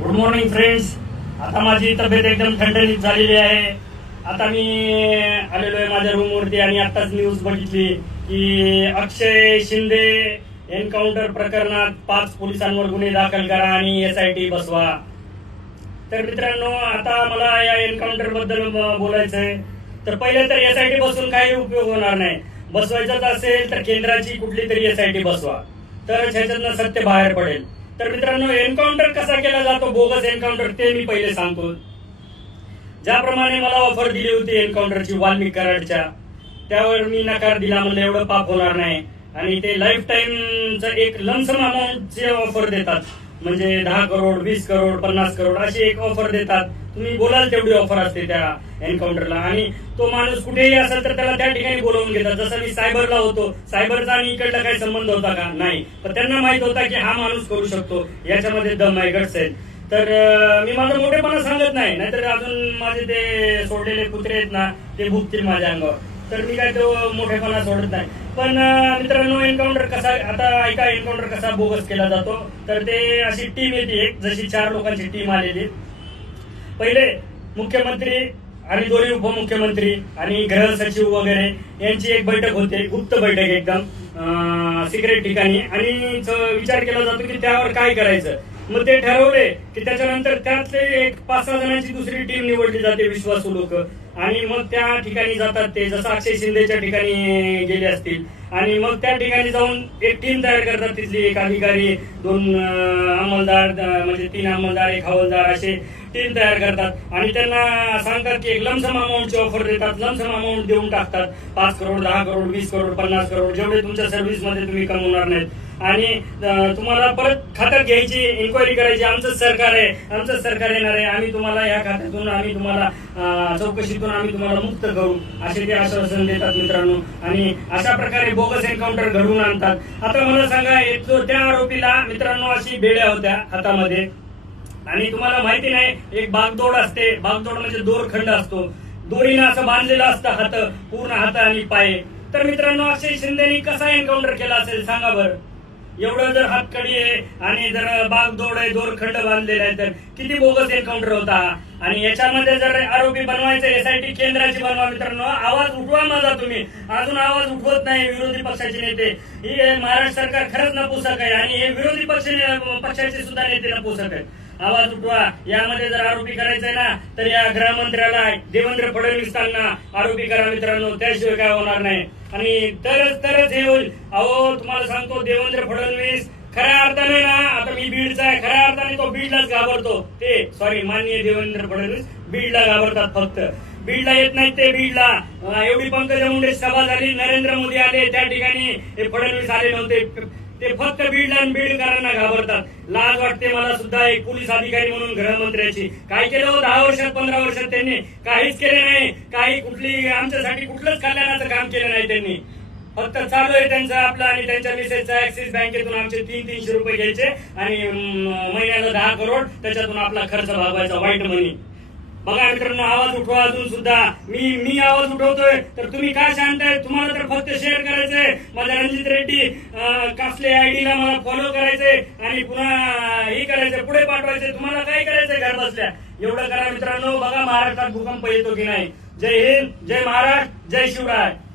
Good morning friends आता माझी तब्येत एकदम ठणठणीत झालेली आहे आता मी आलेलो आहे माझ्या रूमवरती आणि आताच न्यूज बघितली की अक्षय शिंदे एन्काउंटर प्रकरणात पाच पोलिसांवर गुन्हे दाखल करा आणि एस आय टी बसवा तर मित्रांनो आता मला या एन्काउंटर बद्दल बोलायचंय तर पहिले तर एस आय टी बसून काही उपयोग होणार नाही बसवायचाच असेल तर केंद्राची कुठली तरी एस आय टी बसवा तर ह्याच्यातनं सत्य बाहेर पडेल तर मित्रांनो एन्काउंटर कसा केला जातो बोगस एन्काउंटर ते मी पहिले सांगतो ज्याप्रमाणे मला ऑफर दिली होती एन्काउंटरची वाल्मिक कराडच्या त्यावर मी नकार दिला म्हणलं एवढं पाप होणार नाही आणि ते लाईफ टाईमचा एक लमसम अमाऊंटचे ऑफर देतात म्हणजे दहा करोड वीस करोड पन्नास करोड अशी एक ऑफर देतात तुम्ही बोलाल तेवढी ऑफर असते त्या एन्काउंटरला आणि तो माणूस कुठेही असेल तर त्याला त्या ठिकाणी बोलवून घेतात जसं मी सायबरला होतो सायबरचा आणि इकडला काही संबंध होता का नाही पण त्यांना माहित होता की हा माणूस करू शकतो याच्यामध्ये दम आहे गट्स आहेत तर मी माझं मोठेपणा सांगत नाही नाहीतर अजून माझे ते सोडलेले कुत्रे आहेत ना ते भुकतील माझ्या अंगावर तर मी काय तो मोठेपणा सोडत नाही पण मित्रांनो एन्काउंटर कसा आता एका एन्काउंटर कसा बोगस केला जातो तर ते अशी टीम येते एक जशी चार लोकांची टीम आलेली पहिले मुख्यमंत्री आणि दोन्ही उपमुख्यमंत्री आणि गृह सचिव वगैरे यांची एक बैठक होते गुप्त बैठक एकदम सिक्रेट ठिकाणी आणि विचार केला जातो की त्यावर काय करायचं मग ते ठरवले की त्याच्यानंतर त्यातले एक पाच सहा जणांची दुसरी टीम निवडली जाते विश्वासू लोक आणि मग त्या ठिकाणी जातात ते जसं अक्षय शिंदेच्या ठिकाणी गेले असतील आणि मग त्या ठिकाणी जाऊन एक टीम तयार करतात तिथली एक अधिकारी दोन अंमलदार म्हणजे तीन अंमलदार एक हवालदार असे टीम तयार करतात आणि त्यांना सांगतात की एक लमसम अमाऊंटची ऑफर देतात लमसम अमाऊंट देऊन टाकतात पाच करोड दहा करोड वीस करोड पन्नास करोड जेवढे तुमच्या सर्व्हिसमध्ये तुम्ही कमवणार नाहीत आणि तुम्हाला परत खात्यात घ्यायची इन्क्वायरी करायची आमचं सरकार आहे आमचं सरकार येणार आहे आम्ही तुम्हाला या खात्यातून आम्ही तुम्हाला चौकशी आम्ही तुम्हाला मुक्त करू असे ते आश्वासन देतात मित्रांनो आणि अशा प्रकारे बोगस एन्काउंटर घडवून आणतात आता मला सांगा त्या आरोपीला मित्रांनो अशी बेड्या होत्या हातामध्ये आणि तुम्हाला माहिती नाही एक बागदोड असते बागदोड म्हणजे दोरखंड असतो दोरीनं असं बांधलेलं असतं हात पूर्ण हात आणि पाय तर मित्रांनो अक्षय शिंदेनी कसा एन्काउंटर केला असेल सांगा बरं एवढं जर हातकडी आहे आणि जर बागदोड आहे दोरखंड बांधलेला आहे तर किती बोगस एन्काउंटर होता आणि याच्यामध्ये जर आरोपी बनवायचं एसआयटी केंद्राची बनवा मित्रांनो आवाज उठवा माझा तुम्ही अजून आवाज उठवत नाही विरोधी पक्षाचे नेते ही महाराष्ट्र सरकार खरंच नपुसक आहे आणि हे विरोधी पक्ष पक्षाचे सुद्धा नेते नपुसक आहे आवाज उठवा यामध्ये जर आरोपी करायचंय ना तर या गृहमंत्र्याला देवेंद्र फडणवीस त्यांना आरोपी करा मित्रांनो त्याशिवाय काय होणार नाही आणि तरच तरच हे होईल अहो तुम्हाला सांगतो देवेंद्र फडणवीस खऱ्या अर्थाने ना आता मी बीडचा आहे खऱ्या अर्थाने तो बीडलाच घाबरतो ते सॉरी माननीय देवेंद्र फडणवीस बीडला घाबरतात फक्त बीडला येत नाही ते बीडला एवढी पंकजा मुंडे सभा झाली नरेंद्र मोदी आले त्या ठिकाणी हे फडणवीस आले नव्हते ते फक्त बीड आणि बीडकरांना घाबरतात लाज वाटते मला सुद्धा एक पोलीस अधिकारी म्हणून गृहमंत्र्याची काय केलं हो? दहा वर्षात पंधरा वर्षात त्यांनी काहीच केले नाही काही कुठली आमच्यासाठी कुठलंच कल्याणाचं काम केलं नाही त्यांनी फक्त चालू आहे त्यांचा आपला आणि त्यांच्या मिसेसचा ऍक्सिस बँकेतून आमचे तीन तीनशे रुपये घ्यायचे आणि महिन्याला दहा करोड त्याच्यातून आपला खर्च भागवायचा वाईट मनी बघा मित्रांनो आवाज उठवा अजून सुद्धा मी मी आवाज उठवतोय तर तुम्ही काय सांगताय तुम्हाला तर फक्त शेअर करायचंय माझ्या रणजित रेड्डी कासले आयडीला मला फॉलो करायचंय आणि पुन्हा हे करायचंय पुढे पाठवायचंय तुम्हाला काय करायचंय घर बसल्या एवढं करा मित्रांनो बघा महाराष्ट्रात भूकंप येतो की नाही जय हिंद जय महाराष्ट्र जय शिवराय